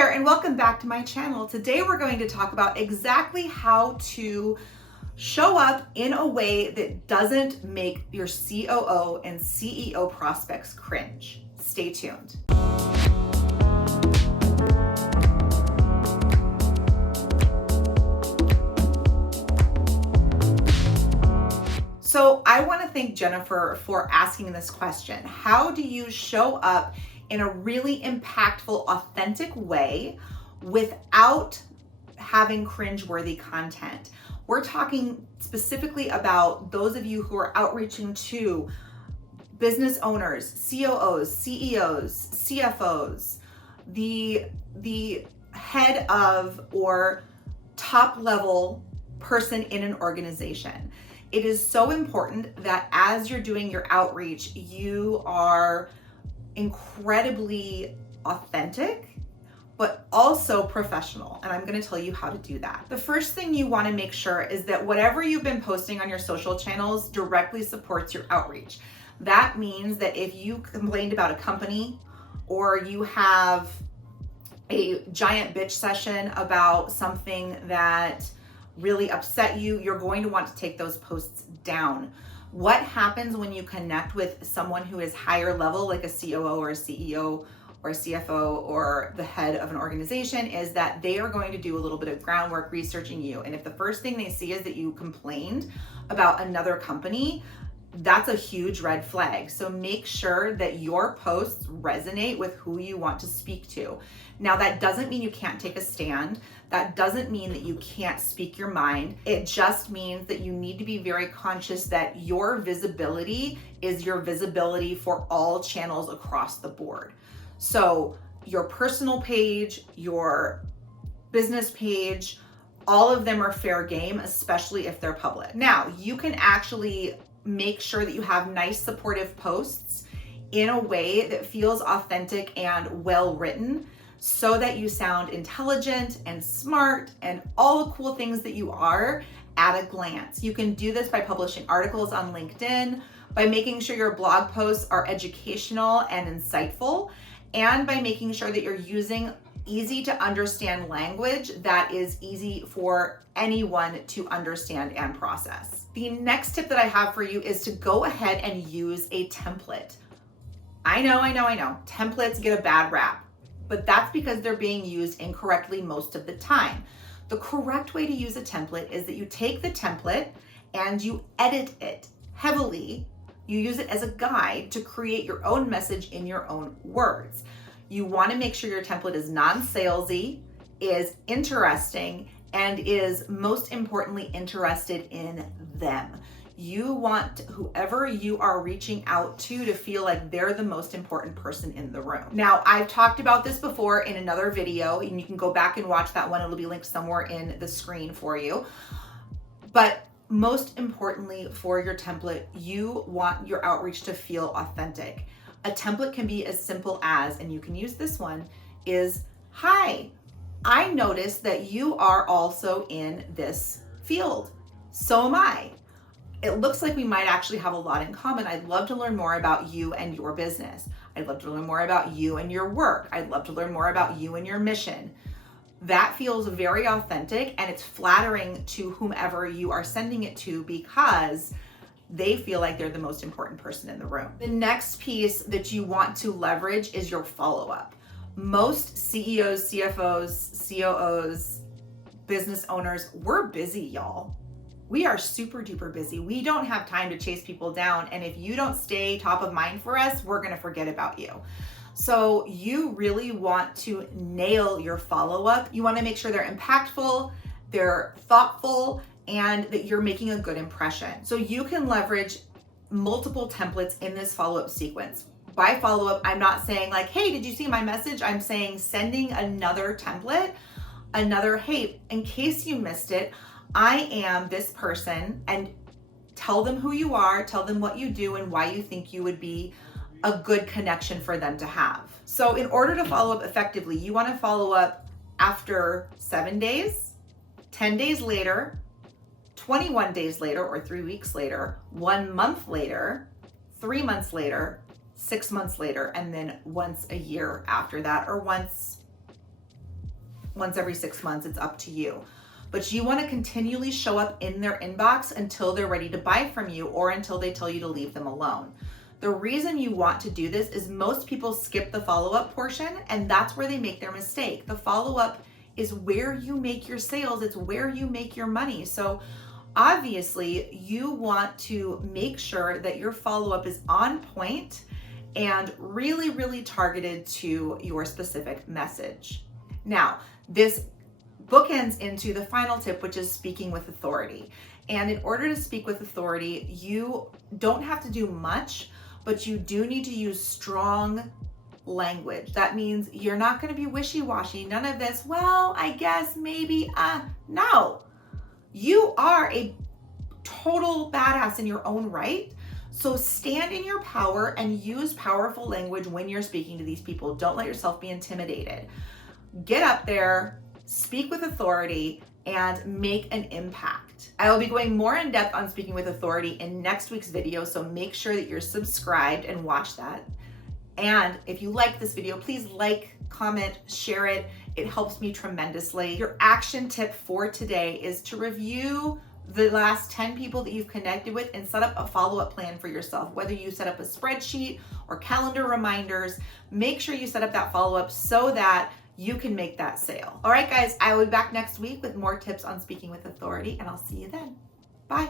there, and welcome back to my channel. Today we're going to talk about exactly how to show up in a way that doesn't make your COO and CEO prospects cringe. Stay tuned. So I want to thank Jenifer for asking this question. How do you show up in a really impactful, authentic way without having cringeworthy content? We're talking specifically about those of you who are outreaching to business owners, COOs, CEOs, CFOs, the head of or top level person in an organization. It is so important that as you're doing your outreach, you are incredibly authentic, but also professional. And I'm going to tell you how to do that. The first thing you want to make sure is that whatever you've been posting on your social channels directly supports your outreach. That means that if you complained about a company or you have a giant bitch session about something that really upset you, you're going to want to take those posts down. What happens when you connect with someone who is higher level, like a COO or a CEO or a CFO or the head of an organization, is that they are going to do a little bit of groundwork researching you. And if the first thing they see is that you complained about another company, that's a huge red flag. So make sure that your posts resonate with who you want to speak to. Now, that doesn't mean you can't take a stand. That doesn't mean that you can't speak your mind. It just means that you need to be very conscious that your visibility is your visibility for all channels across the board. So your personal page, your business page, all of them are fair game, especially if they're public. Now, you can actually make sure that you have nice supportive posts in a way that feels authentic and well written, so that you sound intelligent and smart and all the cool things that you are at a glance. You can do this by publishing articles on LinkedIn, by making sure your blog posts are educational and insightful, and by making sure that you're using easy to understand language that is easy for anyone to understand and process. The next tip that I have for you is to go ahead and use a template. I know. Templates get a bad rap, but that's because they're being used incorrectly most of the time. The correct way to use a template is that you take the template and you edit it heavily. You use it as a guide to create your own message in your own words. You want to make sure your template is non-salesy, is interesting, and is most importantly interested in them. You want whoever you are reaching out to feel like they're the most important person in the room. Now, I've talked about this before in another video, and you can go back and watch that one. It'll be linked somewhere in the screen for you. But most importantly for your template, you want your outreach to feel authentic. A template can be as simple as, and you can use this one, is, "Hi, I noticed that you are also in this field. So am I. It looks like we might actually have a lot in common. I'd love to learn more about you and your business. I'd love to learn more about you and your work. I'd love to learn more about you and your mission." That feels very authentic, and it's flattering to whomever you are sending it to because they feel like they're the most important person in the room. The next piece that you want to leverage is your follow-up. Most CEOs, CFOs, COOs, business owners, we're busy, y'all. We are super duper busy. We don't have time to chase people down. And if you don't stay top of mind for us, we're going to forget about you. So you really want to nail your follow-up. You want to make sure they're impactful, they're thoughtful, and that you're making a good impression. So you can leverage multiple templates in this follow-up sequence. By follow-up, I'm not saying like, "Hey, did you see my message?" I'm saying sending another template, another, "Hey, in case you missed it, I am this person," and tell them who you are, tell them what you do and why you think you would be a good connection for them to have. So in order to follow up effectively, you want to follow up after 7 days, 10 days later, 21 days later, or 3 weeks later, 1 month later, 3 months later, 6 months later, and then once a year after that, or once once every 6 months, it's up to you. But you want to continually show up in their inbox until they're ready to buy from you or until they tell you to leave them alone. The reason you want to do this is most people skip the follow-up portion, and that's where they make their mistake. The follow-up is where you make your sales. It's where you make your money. So obviously you want to make sure that your follow-up is on point and really, really targeted to your specific message. Now, this bookends into the final tip, which is speaking with authority. And in order to speak with authority, you don't have to do much, but you do need to use strong language. That means you're not going to be wishy-washy. None of this, well, I guess, maybe, no. You are a total badass in your own right. So stand in your power and use powerful language when you're speaking to these people. Don't let yourself be intimidated. Get up there, speak with authority, and make an impact. I will be going more in depth on speaking with authority in next week's video, so make sure that you're subscribed and watch that. And if you like this video, please like, comment, share it. It helps me tremendously. Your action tip for today is to review the last 10 people that you've connected with and set up a follow-up plan for yourself. Whether you set up a spreadsheet or calendar reminders, make sure you set up that follow-up so that you can make that sale. All right, guys, I will be back next week with more tips on speaking with authority, and I'll see you then. Bye.